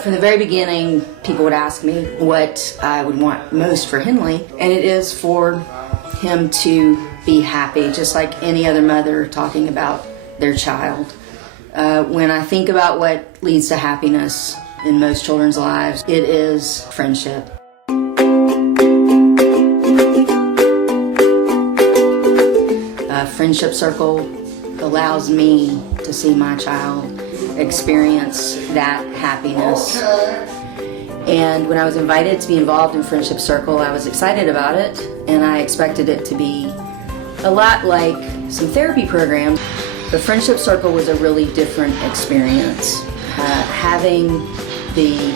From the very beginning, people would ask me what I would want most for Henley, and it is for him to be happy, just like any other mother talking about their child. When I think about what leads to happiness in most children's lives, it is friendship. A friendship circle allows me to see my child experience that happiness. And when I was invited to be involved in Friendship Circle, I was excited about it, and I expected it to be a lot like some therapy programs. The Friendship Circle was a really different experience. Having the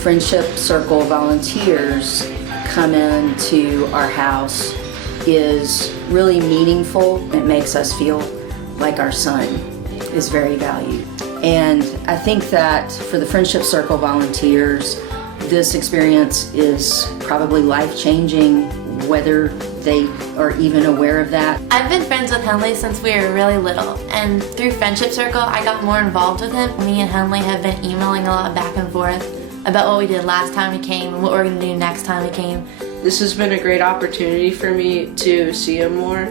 Friendship Circle volunteers come into our house is really meaningful. It makes us feel like our son is very valued. And I think that for the Friendship Circle volunteers, this experience is probably life-changing, whether they are even aware of that. I've been friends with Henley since we were really little, and through Friendship Circle I got more involved with him. Me and Henley have been emailing a lot back and forth about what we did last time we came and what we're going to do next time we came. This has been a great opportunity for me to see him more.